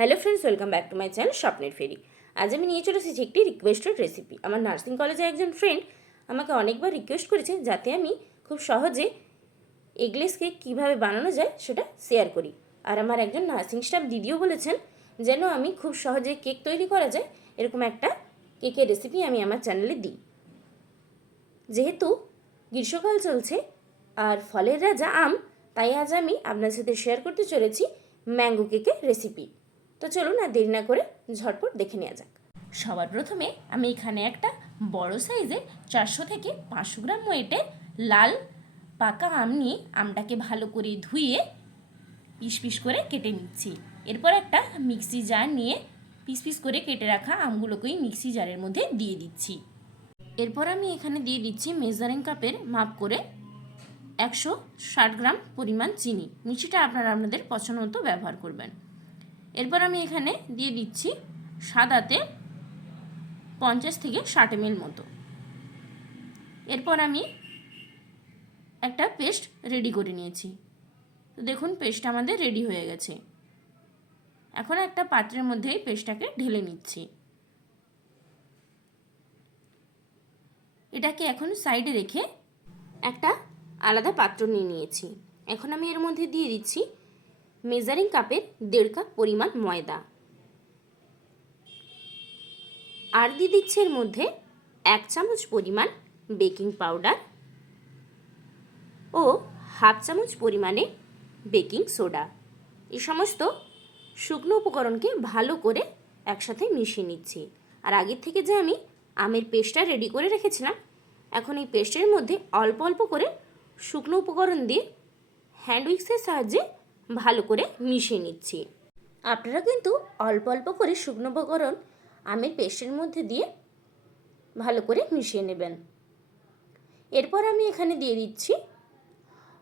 Hello friends, welcome back to my channel স্বপ্নের ফেরি। আজ আমি নিয়ে চলে এসেছি একটি রিকোয়েস্টেড রেসিপি আমার নার্সিং কলেজে একজন ফ্রেন্ড আমাকে অনেকবার রিকোয়েস্ট করেছে যাতে আমি খুব সহজে এগলেস কেক কীভাবে বানানো যায় সেটা শেয়ার করি। আর আমার একজন নার্সিং স্টাফ দিদিও বলেছেন যেন আমি খুব সহজে কেক তৈরি করা যায় এরকম একটা কেকের রেসিপি আমি আমার চ্যানেলে দিই। যেহেতু গ্রীষ্মকাল চলছে আর ফলের রাজা আম, তাই আজ আমি আপনার সাথে শেয়ার করতে চলেছি ম্যাঙ্গো কেকের রেসিপি তো চলুন আর দেরি না করে ঝটপট দেখে নেওয়া যাক। সবার প্রথমে আমি এখানে একটা বড় সাইজের চারশো থেকে পাঁচশো গ্রাম ওয়েটের লাল পাকা আম নিয়ে আমটাকে ভালো করে ধুয়ে পিস পিস করে কেটে নিচ্ছি। এরপর একটা মিক্সি জার নিয়ে পিস পিস করে কেটে রাখা আমগুলোকেই মিক্সি জারের মধ্যে দিয়ে দিচ্ছি। এরপর আমি এখানে দিয়ে দিচ্ছি মেজারিং কাপের মাপ করে একশো ষাট গ্রাম পরিমাণ চিনি। মিষ্টিটা আপনারা আপনাদের পছন্দ মতো ব্যবহার করবেন। এরপর আমি এখানে দিয়ে দিচ্ছি সাদাতে পঞ্চাশ থেকে ষাট এমএল মতো। এরপর আমি একটা পেস্ট রেডি করে নিয়েছি। তো দেখুন পেস্ট আমাদের রেডি হয়ে গেছে। এখন একটা পাত্রের মধ্যে এই পেস্টটাকে ঢেলে নিচ্ছি। এটাকে এখন সাইডে রেখে একটা আলাদা পাত্র নিয়ে নিয়েছি। এখন আমি এর মধ্যে দিয়ে দিচ্ছি মেজারিং কাপের দেড় কাপ পরিমাণ ময়দা। আর দিয়ে দিচ্ছি এর মধ্যে এক চামচ পরিমাণ বেকিং পাউডার ও হাফ চামচ পরিমাণে বেকিং সোডা। এই সমস্ত শুকনো উপকরণকে ভালো করে একসাথে মিশিয়ে নিচ্ছি। আর আগের থেকে যে আমি আমের পেস্টটা রেডি করে রেখেছিলাম, এখন এই পেস্টের মধ্যে অল্প অল্প করে শুকনো উপকরণ দিয়ে হ্যান্ড উইক্সের সাহায্যে ভালো করে মিশিয়ে নিচ্ছি। আপনারা কিন্তু অল্প অল্প করে শুকনো উপকরণ আমের পেস্টের মধ্যে দিয়ে ভালো করে মিশিয়ে নেবেন। এরপর আমি এখানে দিয়ে দিচ্ছি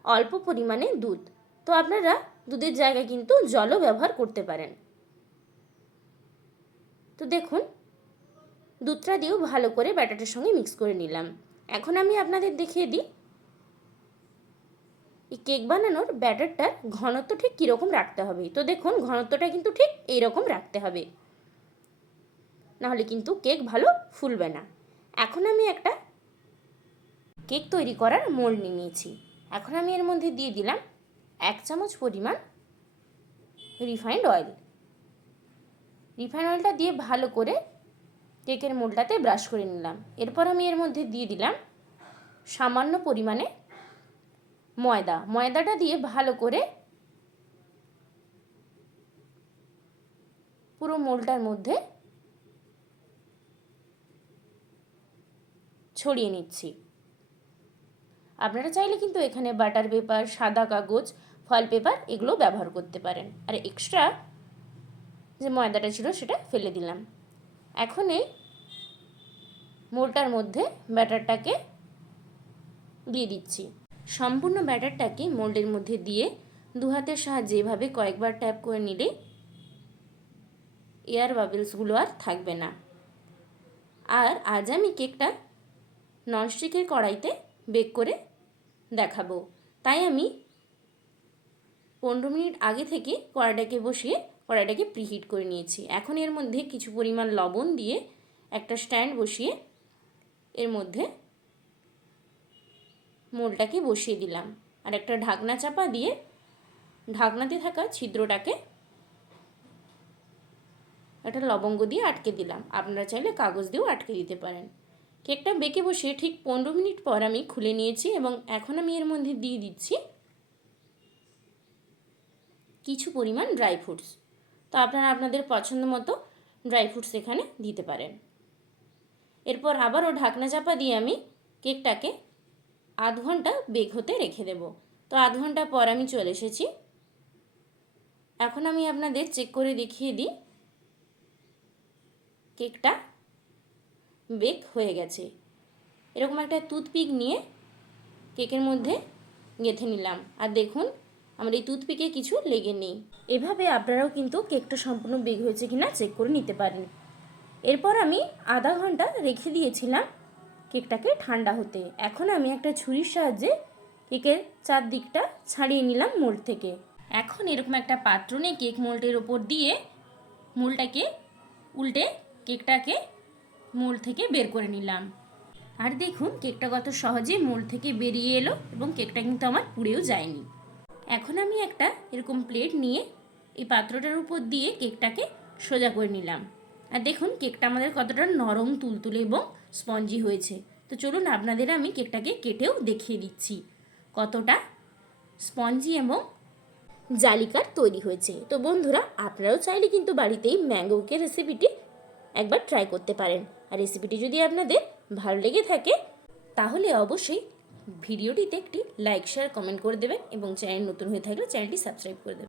অল্প পরিমাণে দুধ। তো আপনারা দুধের জায়গায় কিন্তু জলও ব্যবহার করতে পারেন। তো দেখুন, দুধটা দিয়েও ভালো করে ব্যাটারটার সঙ্গে মিক্স করে নিলাম। এখন আমি আপনাদের দেখিয়ে দিই এই কেক বানানোর ব্যাটারটার ঘনত্ব ঠিক কীরকম রাখতে হবে? তো দেখুন, ঘনত্বটা কিন্তু ঠিক এইরকম রাখতে হবে। নাহলে কিন্তু কেক ভালো ফুলবে না। এখন আমি একটা কেক তৈরি করার মোল্ড নিয়ে নিয়েছি। এখন আমি এর মধ্যে দিয়ে দিলাম এক চামচ পরিমাণ রিফাইন্ড অয়েল। রিফাইন্ড অয়েলটা দিয়ে ভালো করে কেকের মোলটাতে ব্রাশ করে নিলাম। এরপর আমি এর মধ্যে দিয়ে দিলাম সামান্য পরিমাণে ময়দা, ময়দাটা দিয়ে ভালো করে পুরো মোলটার মধ্যে ছড়িয়ে নিচ্ছি। আপনারা চাইলে কিন্তু এখানে বাটার পেপার, সাদা কাগজ, ফয়েল পেপার এগুলো ব্যবহার করতে পারেন। আর এক্সট্রা যে ময়দাটা ছিল সেটা ফেলে দিলাম। এখন এই মোলটার মধ্যে ব্যাটারটাকে দিয়ে দিচ্ছি। সম্পূর্ণ ব্যাটারটাকে মোল্ডের মধ্যে দিয়ে দু হাতের সাহায্যে এভাবে কয়েকবার ট্যাপ করে নিলে এয়ার বাবেলসগুলো আর থাকবে না। আর আজ আমি কেকটা ননস্টিকের কড়াইতে বেক করে দেখাবো। তাই আমি পনেরো মিনিট আগে থেকে কড়াইটাকে বসিয়ে কড়াইটাকে প্রিহিট করে নিয়েছি। এখন এর মধ্যে কিছু পরিমাণ লবণ দিয়ে একটা স্ট্যান্ড বসিয়ে এর মধ্যে মোলটাকে বসিয়ে দিলাম। আর একটা ঢাকনা চাপা দিয়ে ঢাকনাতে থাকা ছিদ্রটাকে একটা লবঙ্গ দিয়ে আটকে দিলাম। আপনারা চাইলে কাগজ দিয়েও আটকে দিতে পারেন। কেকটা বেঁকে বসে ঠিক পনেরো মিনিট পর আমি খুলে নিয়েছি এবং এখন আমি এর মধ্যে দিয়ে দিচ্ছি কিছু পরিমাণ ড্রাই ফ্রুটস। তো আপনারা আপনাদের পছন্দ মতো ড্রাই ফ্রুটস এখানে দিতে পারেন। এরপর আবারও ঢাকনা চাপা দিয়ে আমি কেকটাকে আধ ঘণ্টা বেক হতে রেখে দেব। তো আধ ঘণ্টা পর আমি চলে এসেছি। এখন আমি আপনাদের চেক করে দেখিয়ে দিই। কেকটা বেক হয়ে গেছে। এরকম একটা টুথপিক নিয়ে কেকের মধ্যে গেঁথে নিলাম। আর দেখুন, আমার এই টুথপিকে কিছু লেগে নেই। এভাবে আপনারাও কিন্তু কেকটা সম্পূর্ণ বেক হয়েছে কিনা চেক করে নিতে পারেন। এরপর আমি আধা ঘণ্টা রেখে দিয়েছিলাম। কেকটাকে ঠান্ডা হতে। এখন আমি একটা ছুরির সাহায্যে কেকের চারদিকটা ছাড়িয়ে নিলাম মোল্ড থেকে। এখন এরকম একটা পাত্র নিয়ে কেক মোল্ডের ওপর দিয়ে মূলটাকে উল্টে কেকটাকে মোল থেকে বের করে নিলাম। আর দেখুন, কেকটা কত সহজে মোল থেকে বেরিয়ে এলো এবং কেকটা কিন্তু আমার পুড়েও যায়নি। এখন আমি একটা এরকম প্লেট নিয়ে এই পাত্রটার উপর দিয়ে কেকটাকে সোজা করে নিলাম। আর দেখুন, কেকটা আমাদের কতটা নরম, তুলতুলে এবং স্পঞ্জি হয়েছে। তো চলুন, আপনাদের আমি কেকটাকে কেটেও দেখিয়ে দিচ্ছি। কতটা স্পঞ্জি এবং জালিকার তৈরি হয়েছে। তো বন্ধুরা, আপনারাও চাইলে কিন্তু বাড়িতেই ম্যাঙ্গো রেসিপিটি একবার ট্রাই করতে পারেন। আর রেসিপিটি যদি আপনাদের ভালো লেগে থাকে, তাহলে অবশ্যই ভিডিওটিতে একটি লাইক শেয়ার কমেন্ট করে দেবেন এবং চ্যানেল নতুন হয়ে থাকলে চ্যানেলটি সাবস্ক্রাইব করে দেবেন।